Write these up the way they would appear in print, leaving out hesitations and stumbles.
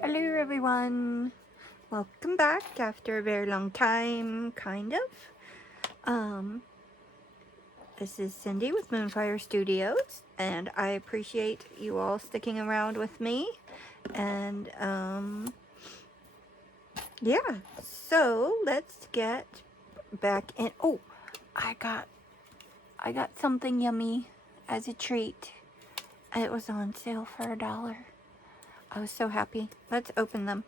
Hello everyone, welcome back after a very long time, kind of. This is Cindy with Moonfire Studios, and I appreciate you all sticking around with me. And yeah, so let's get back in. Oh, I got something yummy as a treat. It was on sale for $1. I was so happy. Let's open them.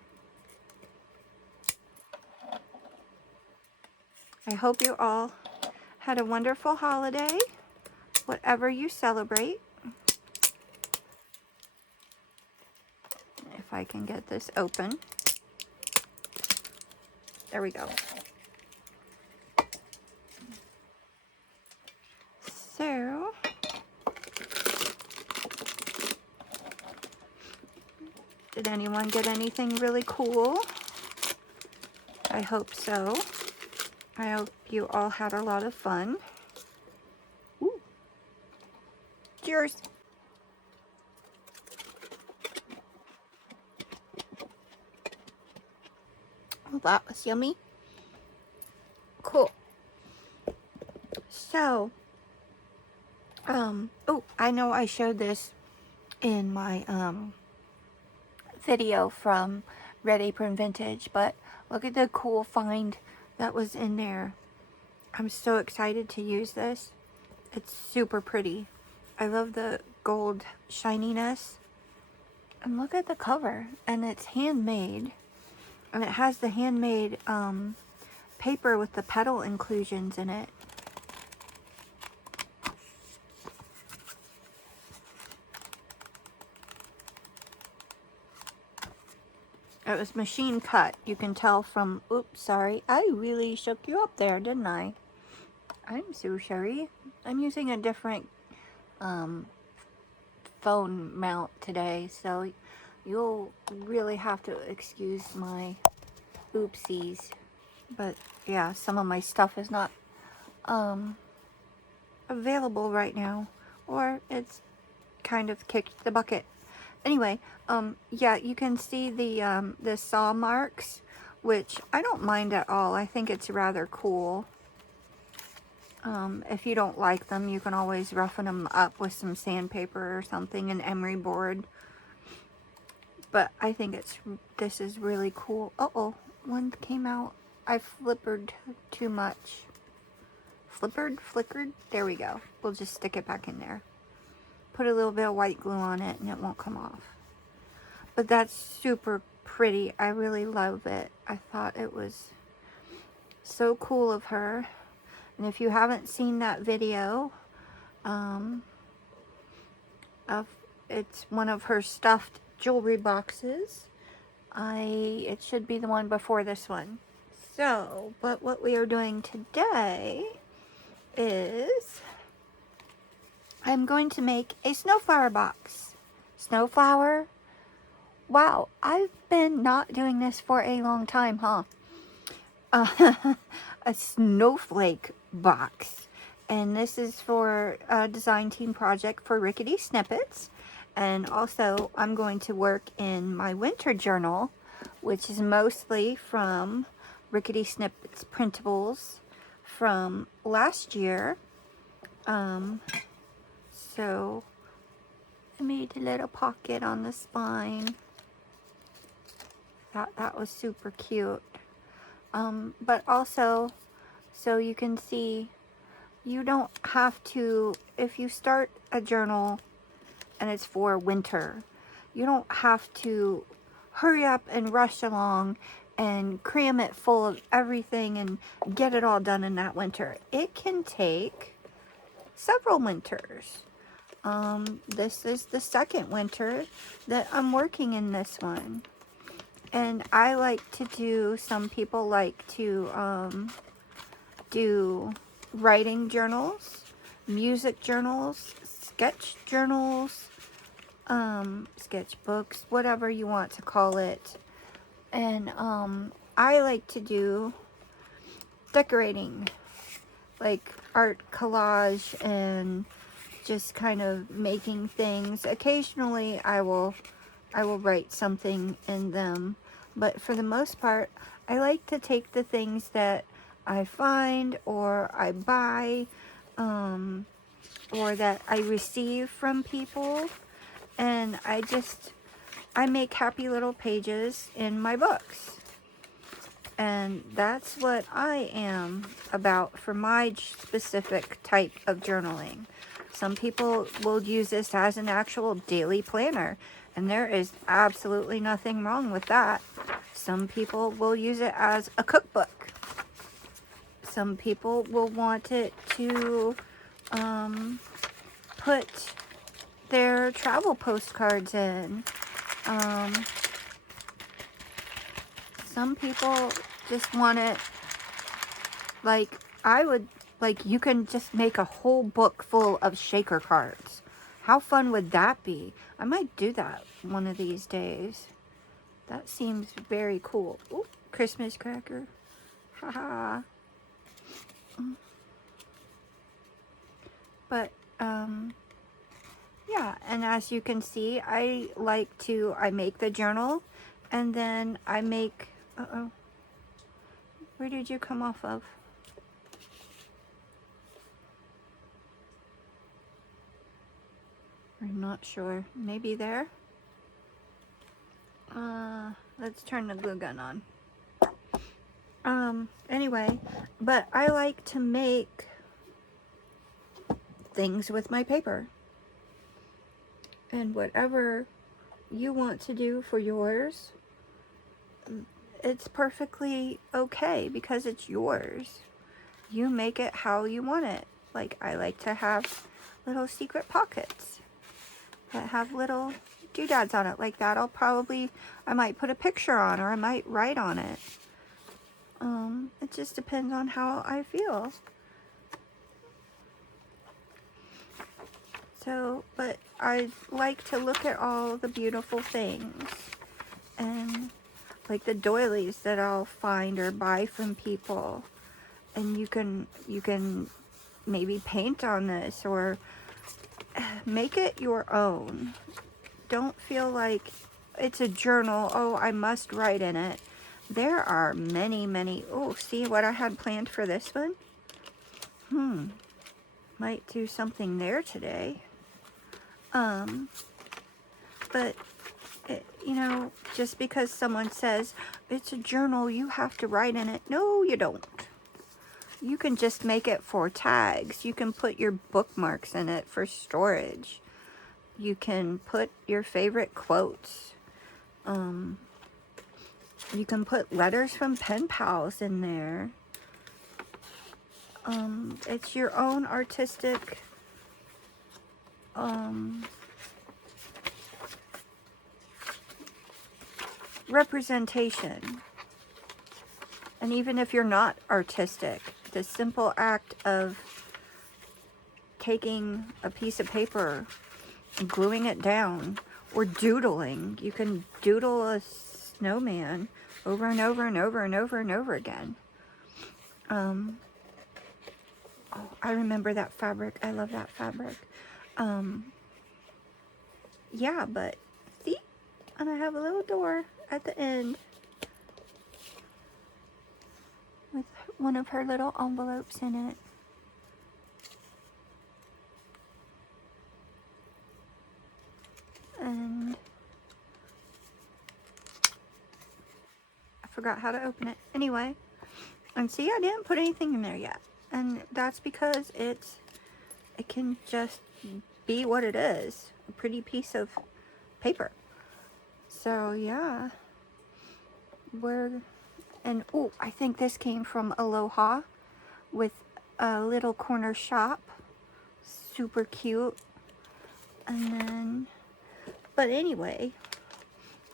I hope you all had a wonderful holiday, whatever you celebrate. If I can get this open. There we go. So, did anyone get anything really cool? I hope so. I hope you all had a lot of fun. Ooh. Cheers. Well, that was yummy. Cool. So, oh, I know I showed this in my, video from Red Apron Vintage, but look at the cool find that was in there. I'm so excited to use this. It's super pretty. I love the gold shininess. And look at the cover. And it's handmade. And it has the handmade paper with the petal inclusions in it. It was machine cut. You can tell from... Oops, sorry. I really shook you up there, didn't I? I'm so sorry. I'm using a different phone mount today, so you'll really have to excuse my oopsies. But yeah, some of my stuff is not available right now, or it's kind of kicked the bucket. Anyway, yeah, you can see the saw marks, which I don't mind at all. I think it's rather cool. If you don't like them, you can always roughen them up with some sandpaper or something, an emery board. But I think this is really cool. Uh-oh, one came out. I flippered too much. Flickered? There we go. We'll just stick it back in there. Put a little bit of white glue on it and it won't come off. But that's super pretty. I really love it. I thought it was so cool of her. And if you haven't seen that video, it's one of her stuffed jewelry boxes. It should be the one before this one. So, but what we are doing today is I'm going to make a snowflower box. Snowflower? Wow, I've been not doing this for a long time, huh? A snowflake box. And this is for a design team project for Rickety Snippets. And also, I'm going to work in my winter journal, which is mostly from Rickety Snippets printables from last year. So I made a little pocket on the spine. That was super cute. But also, so you can see, you don't have to, if you start a journal and it's for winter, you don't have to hurry up and rush along and cram it full of everything and get it all done in that winter. It can take several winters. This is the second winter that I'm working in this one. And I like to do, some people like to do writing journals, music journals, sketch journals, sketchbooks, whatever you want to call it. And I like to do decorating, like art collage and just kind of making things. Occasionally I will I will write something in them. But for the most part, I like to take the things that I find or I buy, or that I receive from people, and I make happy little pages in my books. And that's what I am about for my specific type of journaling. Some people will use this as an actual daily planner, and there is absolutely nothing wrong with that. Some people will use it as a cookbook. Some people will want it to put their travel postcards in. Some people just want it, like you can just make a whole book full of shaker cards. How fun would that be? I might do that one of these days. That seems very cool. Ooh, Christmas cracker. Haha. But, yeah, and as you can see, I make the journal, and then I make, where did you come off of? I'm not sure. Maybe there? Let's turn the glue gun on. Anyway, but I like to make things with my paper. And whatever you want to do for yours, it's perfectly okay because it's yours. You make it how you want it. Like, I like to have little secret pockets that have little doodads on it like that. I might put a picture on, or I might write on it. It just depends on how I feel. So, but I like to look at all the beautiful things, and like the doilies that I'll find or buy from people, and you can maybe paint on this or make it your own. Don't feel like it's a journal. Oh, I must write in it. There are many. Oh, see what I had planned for this one? Might do something there today. But you know, just because someone says it's a journal, you have to write in it. No, you don't. You can just make it for tags. You can put your bookmarks in it for storage. You can put your favorite quotes. You can put letters from pen pals in there. It's your own artistic representation. And even if you're not artistic, the simple act of taking a piece of paper and gluing it down, or doodling. You can doodle a snowman over and over and over and over and over again. Oh, I remember that fabric. I love that fabric. Yeah, but see? And I have a little door at the end with one of her little envelopes in it. And I forgot how to open it. Anyway, and see, I didn't put anything in there yet. And that's because it can just be what it is. A pretty piece of paper. So, yeah. And oh, I think this came from Aloha with a little corner shop. Super cute. And then, but anyway,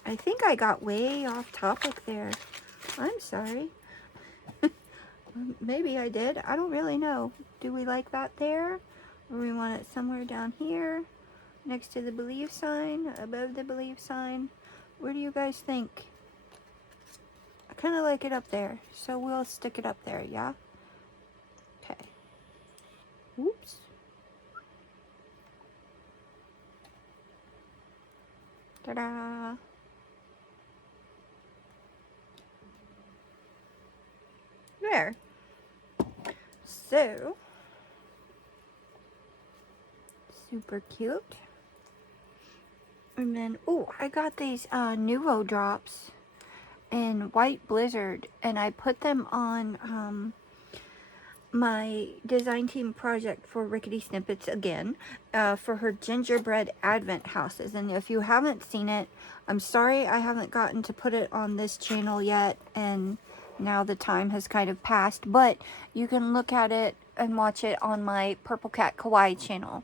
I think I got way off topic there. I'm sorry. Maybe I did. I don't really know. Do we like that there? Or we want it somewhere down here? Next to the believe sign? Above the believe sign? Where do you guys think? I kind of like it up there. So we'll stick it up there, yeah? Okay. Oops. Ta-da! There. So, super cute. And then, oh, I got these Nuvo drops in White Blizzard, and I put them on my design team project for Rickety Snippets again, for her gingerbread advent houses. And if you haven't seen it, I'm sorry I haven't gotten to put it on this channel yet, and now the time has kind of passed, but you can look at it and watch it on my Purple Cat Kawaii channel.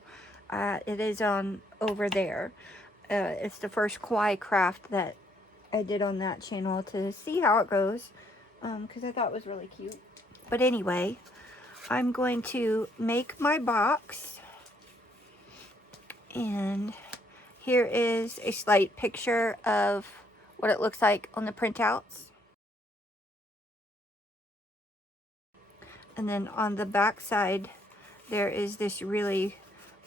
It is on over there. It's the first kawaii craft that I did on that channel to see how it goes, because I thought it was really cute. But anyway, I'm going to make my box, and here is a slight picture of what it looks like on the printouts. And then on the back side, there is this really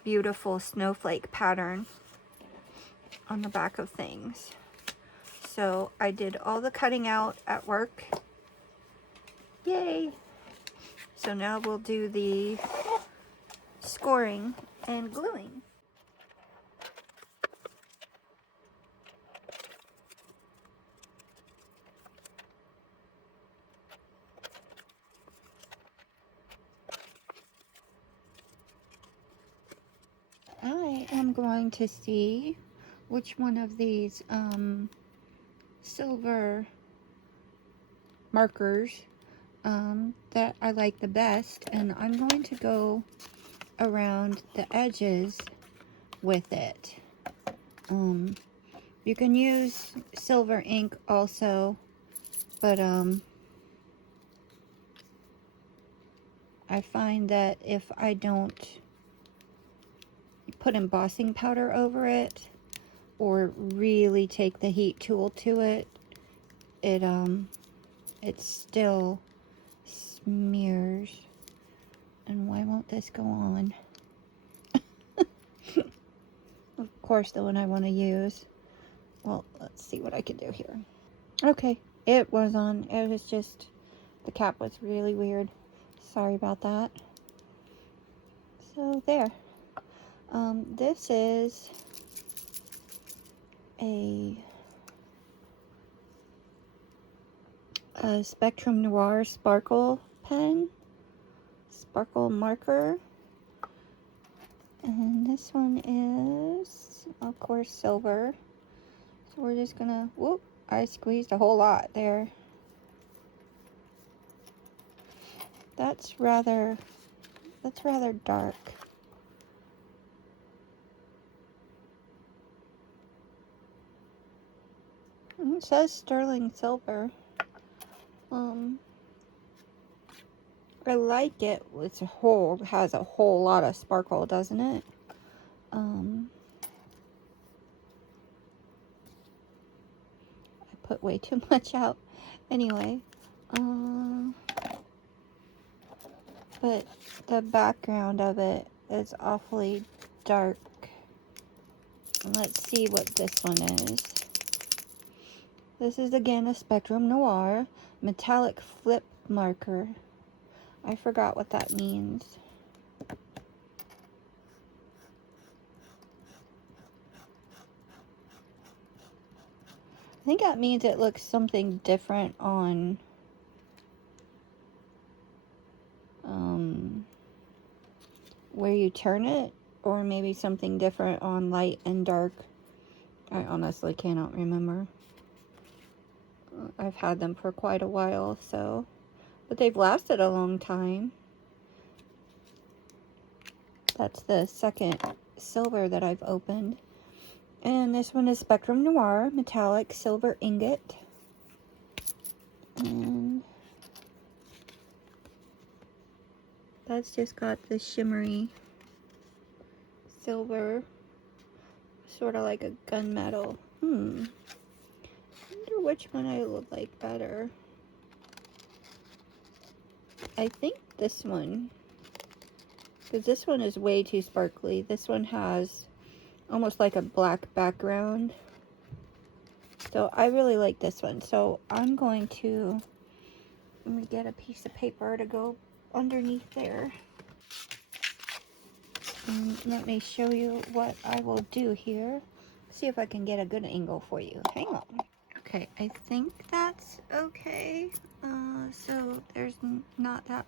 beautiful snowflake pattern on the back of things. So I did all the cutting out at work. Yay! So now we'll do the scoring and gluing. I am going to see which one of these silver markers that I like the best, and I'm going to go around the edges with it. You can use silver ink also, but I find that if I don't put embossing powder over it or really take the heat tool to it, it still smears. And why won't this go on? Of course, the one I want to use. Well, let's see what I can do here. Okay, it was on. It was just, the cap was really weird. Sorry about that. So there. This is a Spectrum Noir sparkle pen, sparkle marker, and this one is, of course, silver. So we're just gonna, whoop, I squeezed a whole lot there. That's rather dark. It says sterling silver. I like it. Has a whole lot of sparkle, doesn't it? I put way too much out. Anyway, but the background of it is awfully dark. Let's see what this one is. This is again a Spectrum Noir metallic flip marker. I forgot what that means. I think that means it looks something different on where you turn it, or maybe something different on light and dark. I honestly cannot remember. I've had them for quite a while, so, but they've lasted a long time. That's the second silver that I've opened. And this one is Spectrum Noir metallic silver ingot. And that's just got the shimmery silver, sort of like a gunmetal. I wonder which one I would like better. I think this one, because this one is way too sparkly. This one has almost like a black background. So I really like this one. So I'm going to, let me get a piece of paper to go underneath there. And let me show you what I will do here. See if I can get a good angle for you. Hang on. Okay, I think that's okay. So there's not that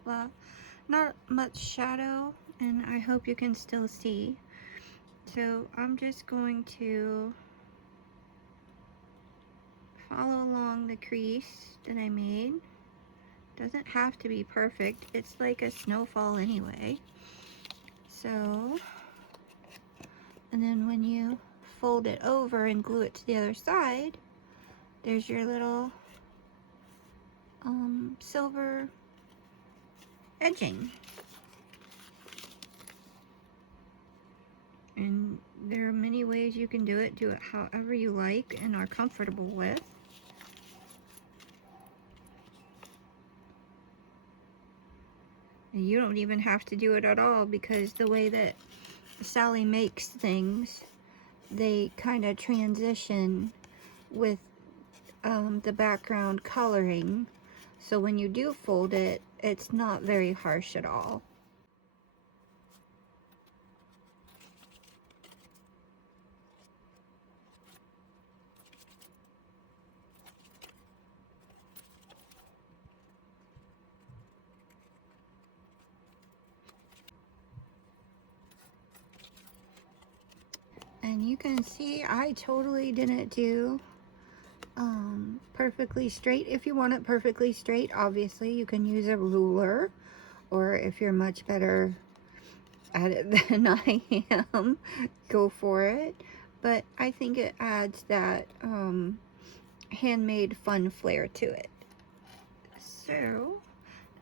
not much shadow, and I hope you can still see. So I'm just going to follow along the crease that I made. Doesn't have to be perfect. It's like a snowfall anyway. So, and then when you fold it over and glue it to the other side, there's your little silver edging. And there are many ways you can do it. Do it however you like and are comfortable with. And you don't even have to do it at all, because the way that Sally makes things, they kind of transition with the background coloring. So when you do fold it, it's not very harsh at all. And you can see I totally didn't do perfectly straight. If you want it perfectly straight, obviously you can use a ruler, or if you're much better at it than I am, go for it. But I think it adds that handmade fun flair to it. So,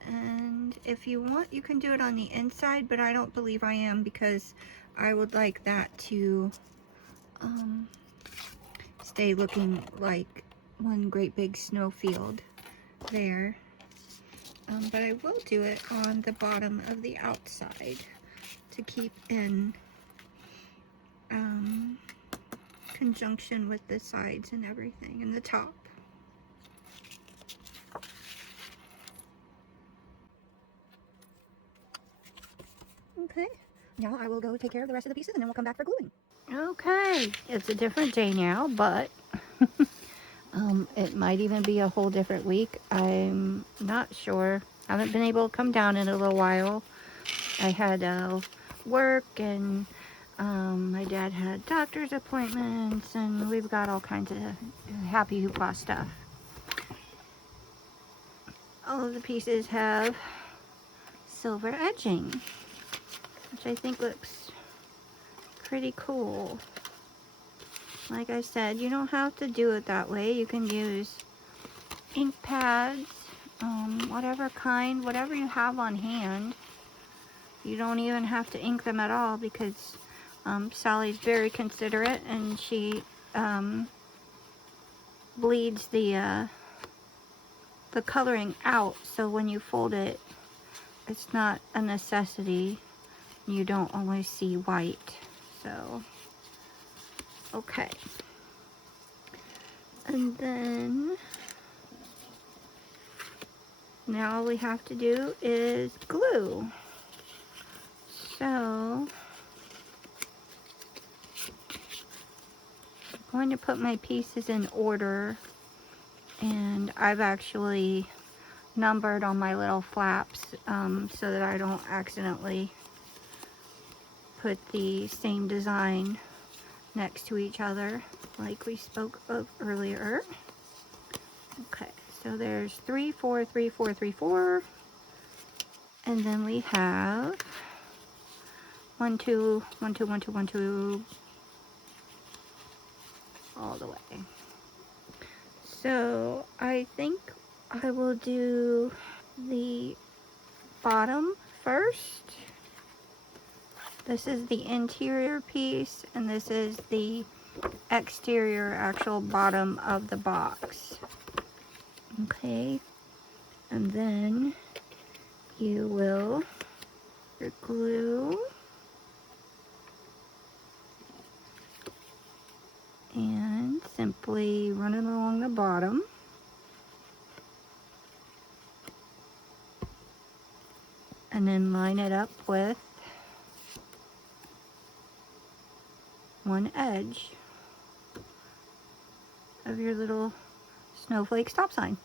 and if you want, you can do it on the inside, but I don't believe I am, because I would like that to stay looking like one great big snowfield there. But I will do it on the bottom of the outside to keep in conjunction with the sides and everything, and the top. Okay, now I will go take care of the rest of the pieces, and then we'll come back for gluing. Okay, it's a different day now, but it might even be a whole different week. I'm not sure. I haven't been able to come down in a little while. I had work, and my dad had doctor's appointments, and we've got all kinds of happy hoopla stuff. All of the pieces have silver edging, which I think looks pretty cool. Like I said, you don't have to do it that way. You can use ink pads, whatever kind, whatever you have on hand. You don't even have to ink them at all, because Sally's very considerate, and she bleeds the coloring out, so when you fold it, it's not a necessity. You don't always see white. So, okay. And then now all we have to do is glue. So I'm going to put my pieces in order, and I've actually numbered on my little flaps so that I don't accidentally put the same design next to each other like we spoke of earlier. Okay, so there's 3, 4, 3, 4, 3, 4, and then we have 1, 2, 1, 2, 1, 2, 1, 2, all the way. So I think I will do the bottom first. This is the interior piece, and this is the exterior actual bottom of the box. Okay, and then you will your glue and simply carefully running along the bottom. And then line it up with one edge of your little snowflake stop sign.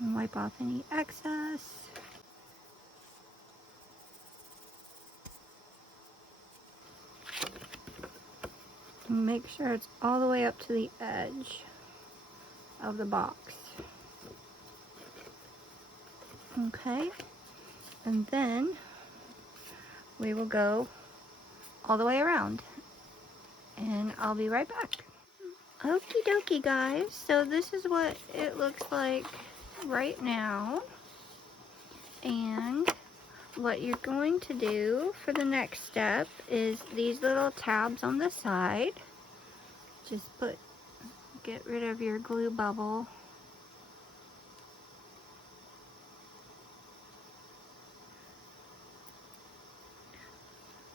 And wipe off any excess. And make sure it's all the way up to the edge of the box. Okay, and then we will go all the way around, and I'll be right back. Okie dokie, guys, so this is what it looks like right now, and what you're going to do for the next step is these little tabs on the side. Just get rid of your glue bubble.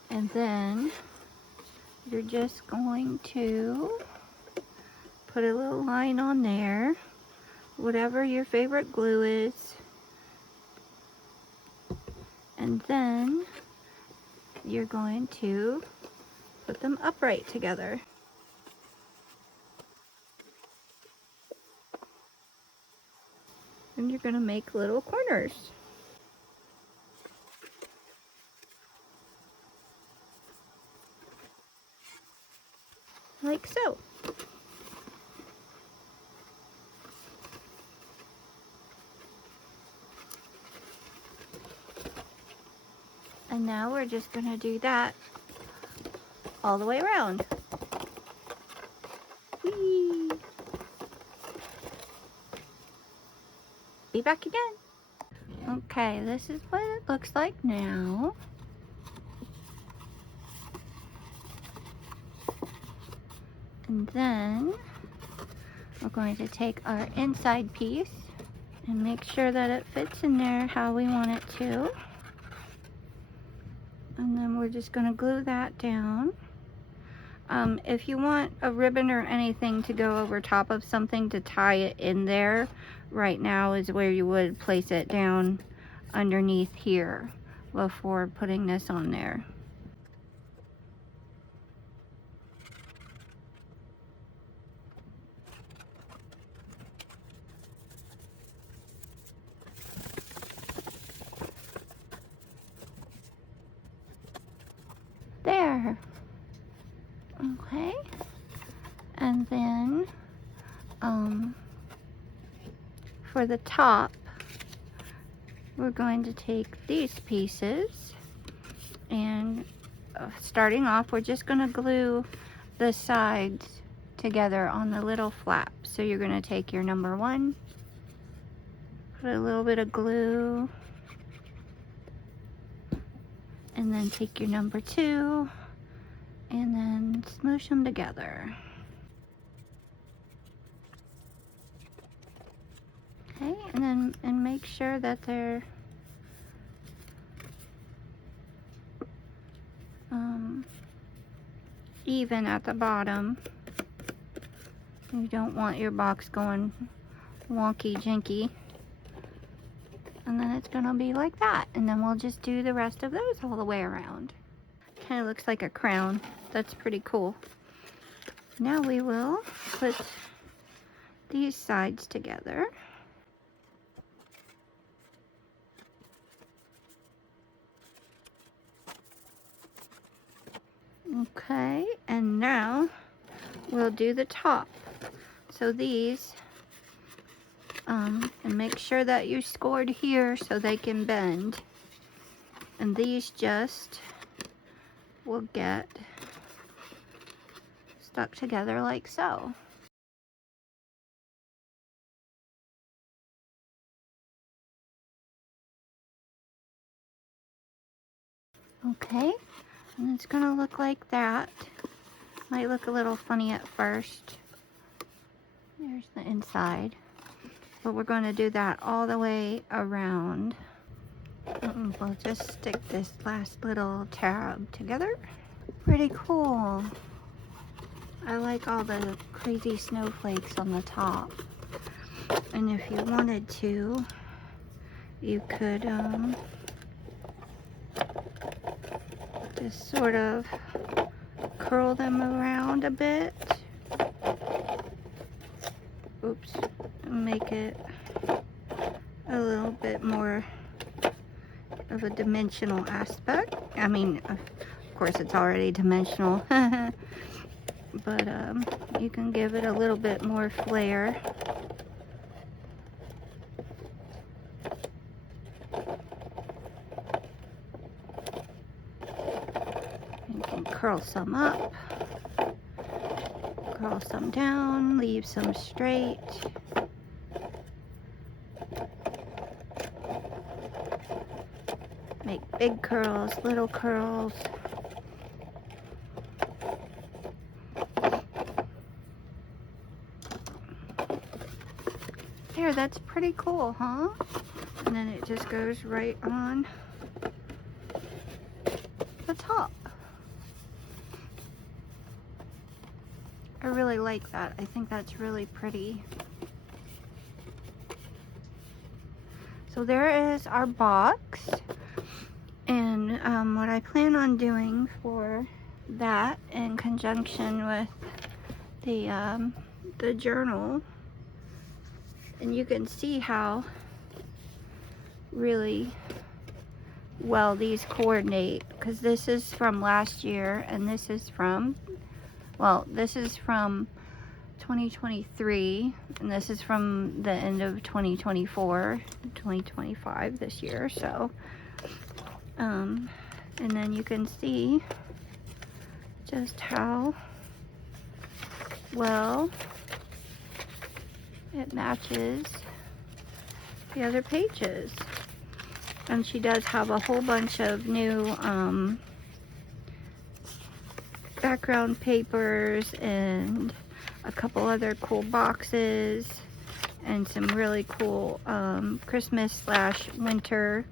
And then you're just going to put a little line on there, whatever your favorite glue is. And then you're going to put them upright together. And you're going to make little corners. Like so. And now we're just going to do that all the way around. Whee! Be back again. Okay, this is what it looks like now. And then we're going to take our inside piece and make sure that it fits in there how we want it to. And then we're just going to glue that down. If you want a ribbon or anything to go over top of something to tie it in there, right now is where you would place it down underneath here before putting this on there. There. Okay. And then for the top, we're going to take these pieces, and starting off, we're just going to glue the sides together on the little flap. So you're going to take your number 1, put a little bit of glue, and then take your number 2 and then smoosh them together. Okay, and make sure that they're even at the bottom. You don't want your box going wonky jinky. And then it's gonna be like that. And then we'll just do the rest of those all the way around. Kind of looks like a crown. That's pretty cool. Now we will put these sides together. Okay, and now we'll do the top. So these, and make sure that you scored here so they can bend. And these just will get stuck together like so. Okay, and it's gonna look like that. Might look a little funny at first. There's the inside. But we're going to do that all the way around. We'll just stick this last little tab together. Pretty cool. I like all the crazy snowflakes on the top. And if you wanted to, you could just sort of curl them around a bit. Oops, and make it a little bit more of a dimensional aspect. I mean, of course it's already dimensional, but you can give it a little bit more flair. You can curl some up, curl some down, leave some straight. Make big curls, little curls. There, that's pretty cool, huh? And then it just goes right on the top. I really like that. I think that's really pretty. So there is our box. And what I plan on doing for that in conjunction with the journal, and you can see how really well these coordinate, because this is from last year and this is from, well, this is from 2023 and this is from the end of 2024, 2025 this year. So and then you can see just how well it matches the other pages. And she does have a whole bunch of new background papers and a couple other cool boxes and some really cool Christmas / winter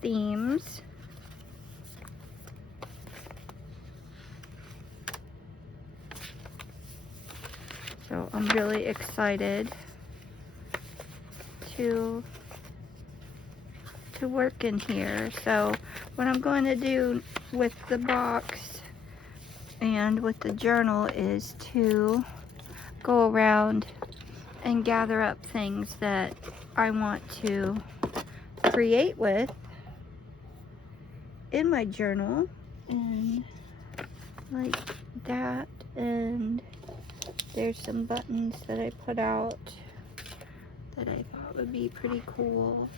themes. So I'm really excited to work in here. So what I'm going to do with the box and with the journal is to go around and gather up things that I want to create with in my journal, and like that. And there's some buttons that I put out that I thought would be pretty cool.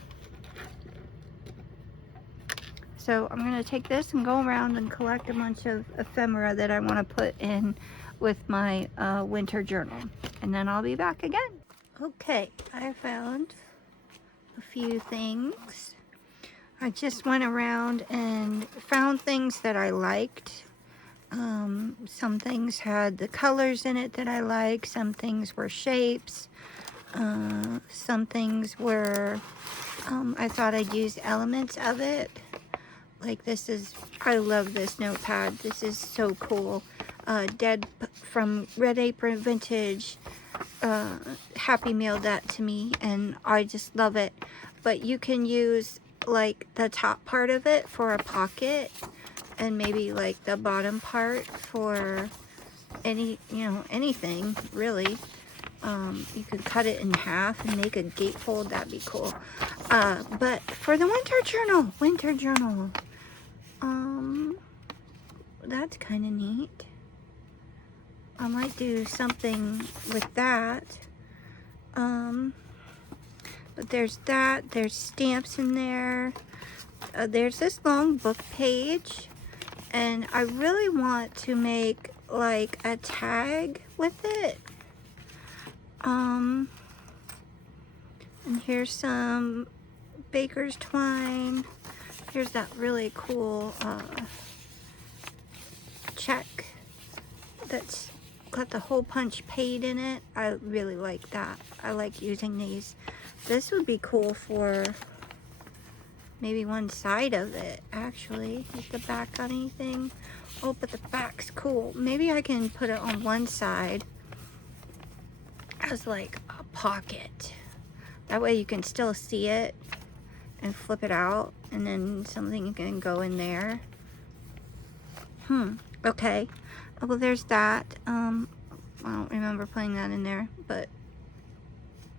So I'm going to take this and go around and collect a bunch of ephemera that I want to put in with my winter journal. And then I'll be back again. Okay, I found a few things. I just went around and found things that I liked. Some things had the colors in it that I like. Some things were shapes. Some things were, I thought I'd use elements of it. Like this is, I love this notepad. This is so cool. Dead from Red Apron Vintage. Happy mailed that to me and I just love it. But you can use like the top part of it for a pocket and maybe like the bottom part for any, you know, anything really. You could cut it in half and make a gatefold. That'd be cool. But for the winter journal, that's kind of neat. I might do something with that. But there's that. There's stamps in there. There's this long book page. And I really want to make like a tag with it. And here's some baker's twine. Here's that really cool check that's got the hole punch paid in it. I really like that. I like using these. This would be cool for maybe one side of it, actually. Like the back on anything. Oh, but the back's cool. Maybe I can put it on one side as like a pocket. That way you can still see it and flip it out, and then something can go in there. Okay. Oh, well, there's that. I don't remember putting that in there, but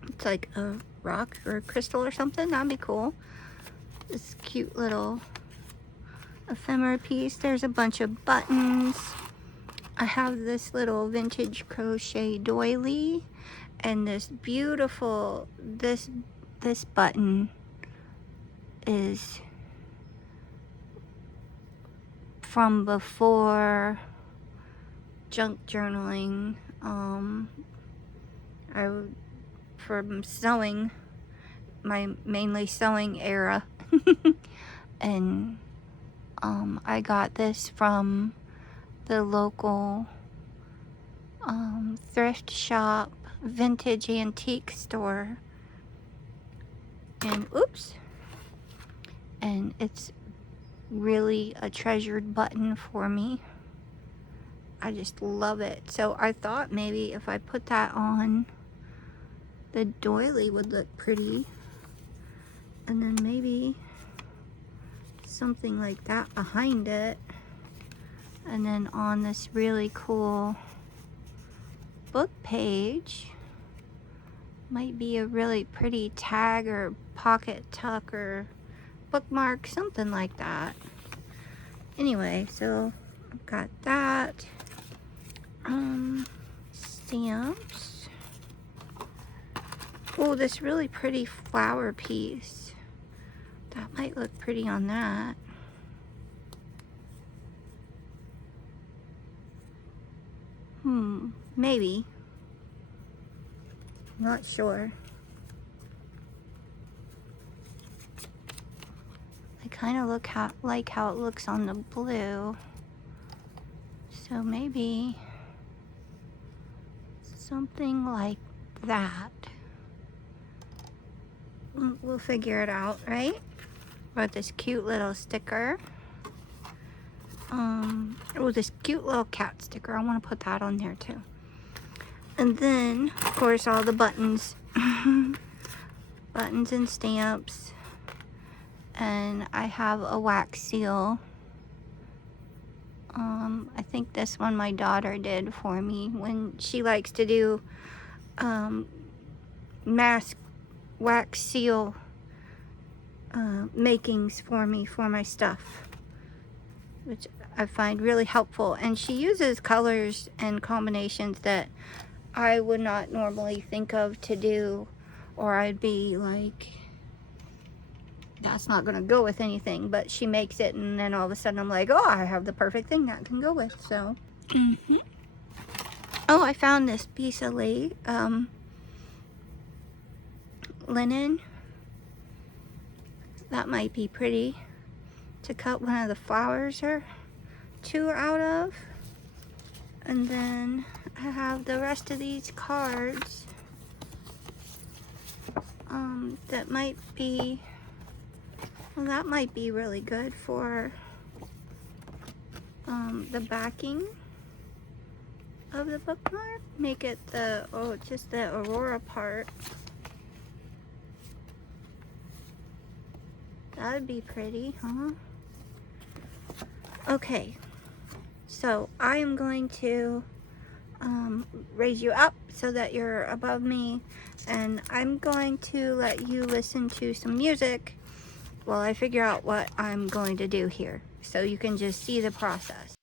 it's like a rock or a crystal or something. That'd be cool. This cute little ephemera piece. There's a bunch of buttons. I have this little vintage crochet doily, and this beautiful, this button is from before junk journaling. From sewing, my mainly sewing era. And I got this from the local thrift shop, vintage antique store, and and it's really a treasured button for me. I just love it. So I thought maybe if I put that on, the doily would look pretty, and then maybe something like that behind it, and then on this really cool book page might be a really pretty tag or pocket tuck or bookmark, something like that. Anyway, so I've got that. Stamps. Oh, this really pretty flower piece. That might look pretty on that. Maybe. Not sure. I kind of like how it looks on the blue. So maybe something like that. We'll figure it out, right? Got this cute little sticker. Oh, this cute little cat sticker. I want to put that on there too. And then, of course, all the buttons. Buttons and stamps. And I have a wax seal. I think this one my daughter did for me when she likes to do mask wax seal makings for me for my stuff, which I find really helpful. And she uses colors and combinations that I would not normally think of to do, or I'd be like, that's not gonna go with anything, but she makes it, and then all of a sudden I'm like, oh, I have the perfect thing that can go with. So oh, I found this piece of linen. That might be pretty to cut one of the flowers or two out of. And then I have the rest of these cards that might be, well, that might be really good for the backing of the bookmark. Make it the, oh, just the Aurora part. That would be pretty, huh? Okay, so I am going to raise you up so that you're above me, and I'm going to let you listen to some music while I figure out what I'm going to do here, so you can just see the process.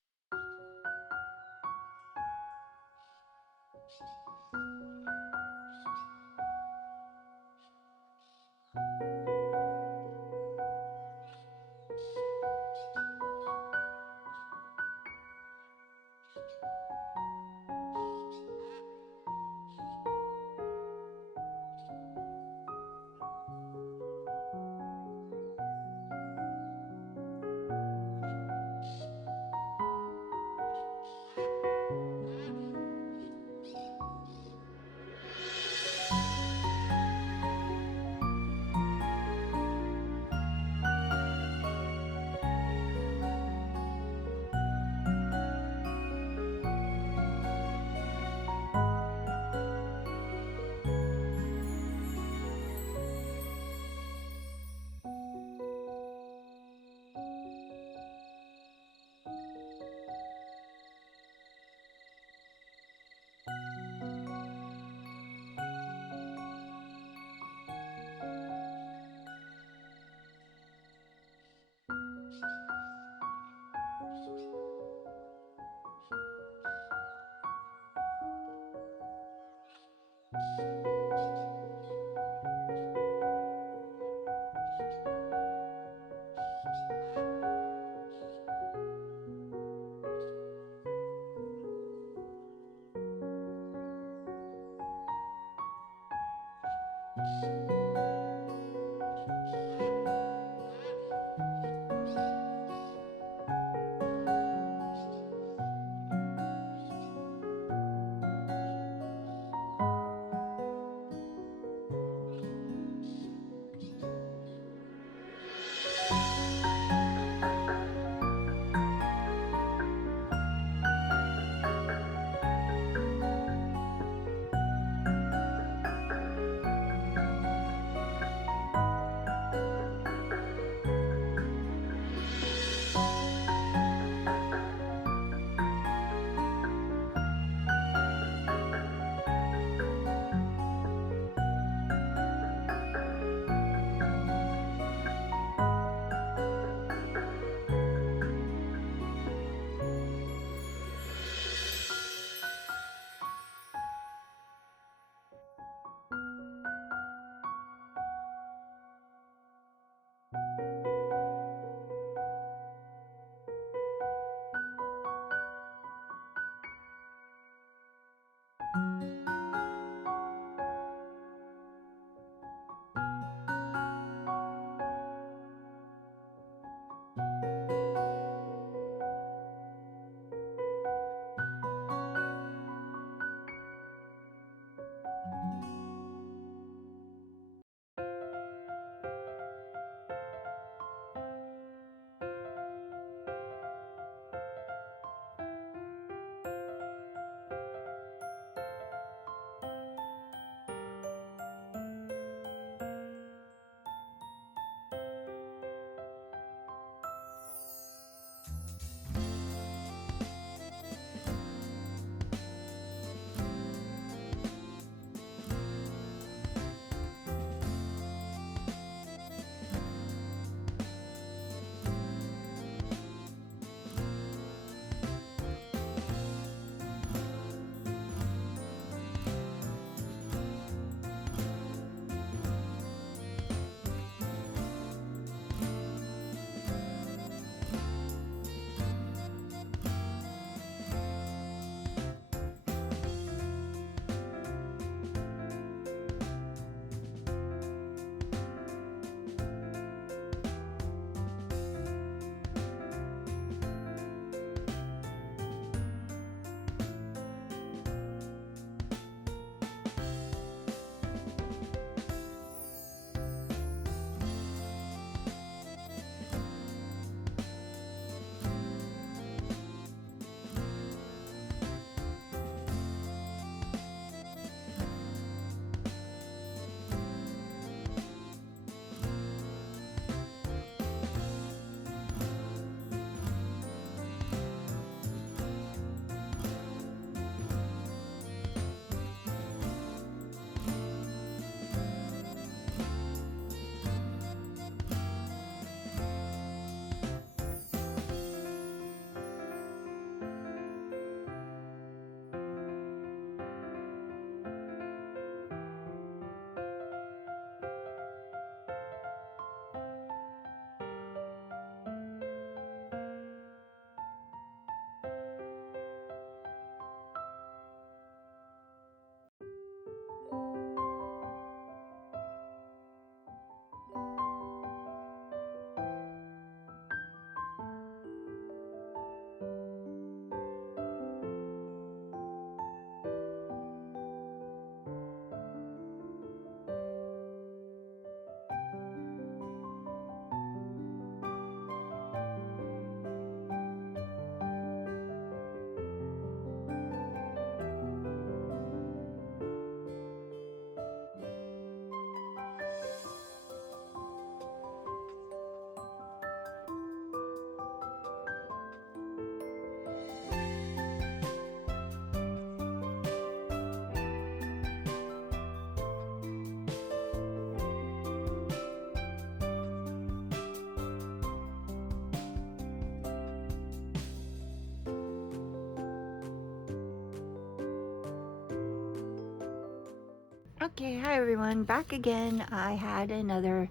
Okay, hi everyone, back again. I had another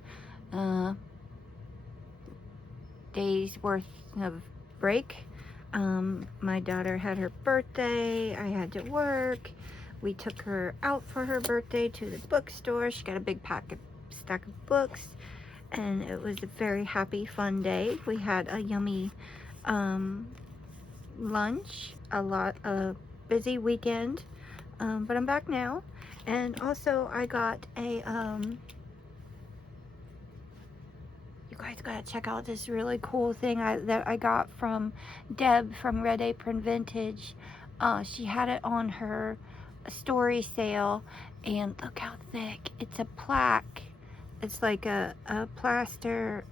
day's worth of break. My daughter had her birthday, I had to work. We took her out for her birthday to the bookstore. She got a big stack of books, and it was a very happy, fun day. We had a yummy lunch, a busy weekend, but I'm back now. And also I got a, you guys gotta check out this really cool thing that I got from Deb from Red Apron Vintage. She had it on her story sale, and look how thick. It's a plaque. It's like a plaster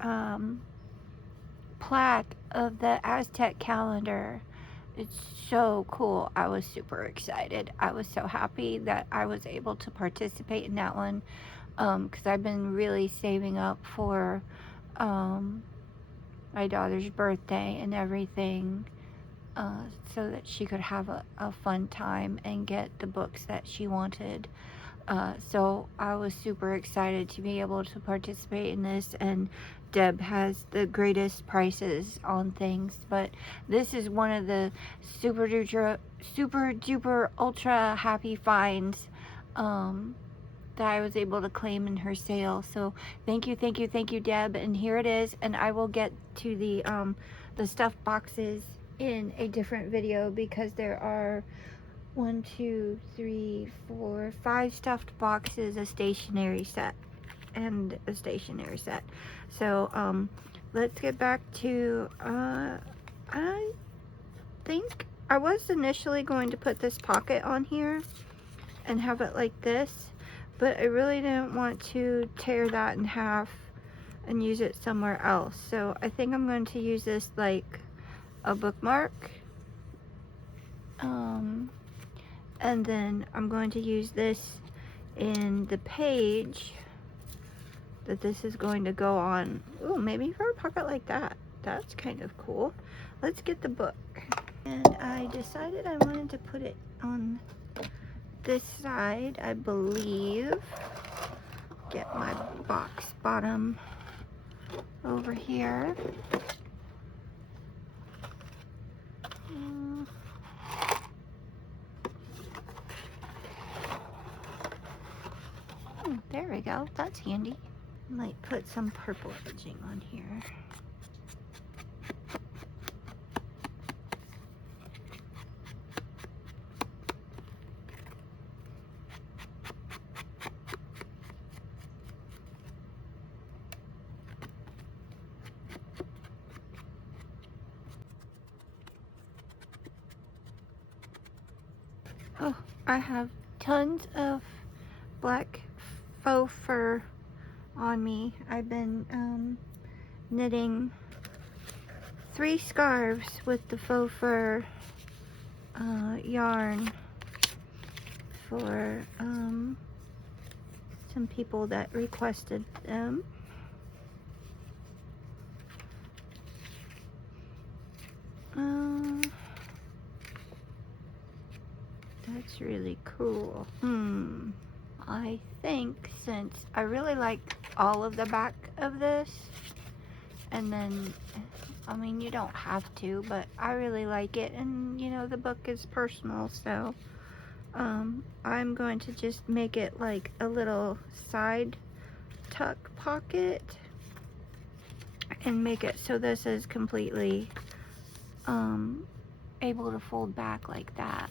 plaque of the Aztec calendar. It's so cool. I was super excited. I was so happy that I was able to participate in that one, because I've been really saving up for my daughter's birthday and everything, so that she could have a fun time and get the books that she wanted. So I was super excited to be able to participate in this, and Deb has the greatest prices on things, but this is one of the super duper ultra happy finds that I was able to claim in her sale. So thank you, Deb, and here it is. And I will get to the stuffed boxes in a different video, because there are 1, 2, 3, 4, 5 stuffed boxes, a stationery set, and a stationery set. So let's get back to, I think I was initially going to put this pocket on here and have it like this, but I really didn't want to tear that in half and use it somewhere else. So I think I'm going to use this like a bookmark. And then I'm going to use this in the page that this is going to go on. Ooh, maybe for a pocket like that. That's kind of cool. Let's get the book. And I decided I wanted to put it on this side, I believe. Get my box bottom over here. There we go. That's handy. Might put some purple edging on here. Oh, I have tons of black faux fur on me. I've been knitting 3 scarves with the faux fur yarn for some people that requested them. That's really cool. I think, since I really like all of the back of this, and then, I mean, you don't have to, but I really like it, and you know, the book is personal, so I'm going to just make it like a little side tuck pocket and make it so this is completely able to fold back like that.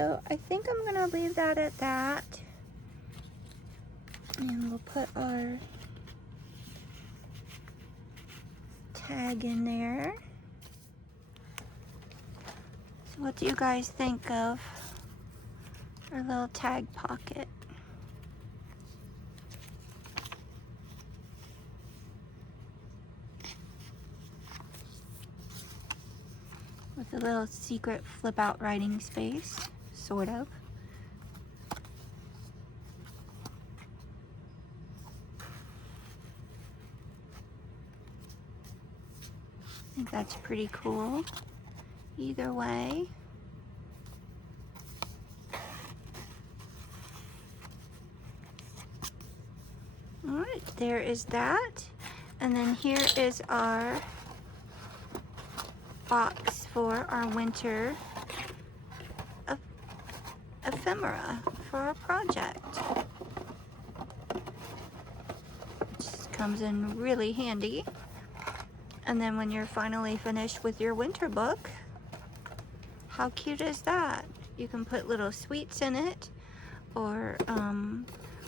So I think I'm gonna leave that at that. And we'll put our tag in there. So what do you guys think of our little tag pocket? With a little secret flip out writing space, sort of. I think that's pretty cool. Either way. Alright, there is that. And then here is our box for our winter ephemera for our project. Just comes in really handy. And then when you're finally finished with your winter book, how cute is that? You can put little sweets in it, or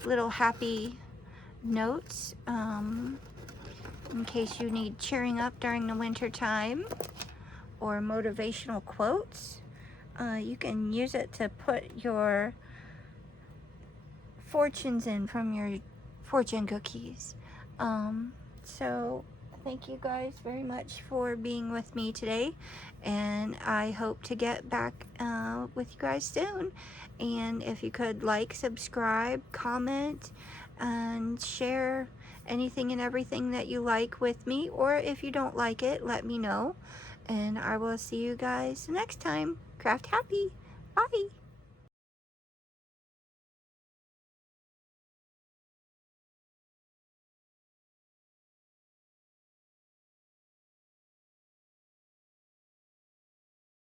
little happy notes in case you need cheering up during the winter time, or motivational quotes. You can use it to put your fortunes in from your fortune cookies. So thank you guys very much for being with me today, and I hope to get back with you guys soon. And if you could like, subscribe, comment, and share anything and everything that you like with me, or if you don't like it, let me know, and I will see you guys next time. Craft happy. Bye.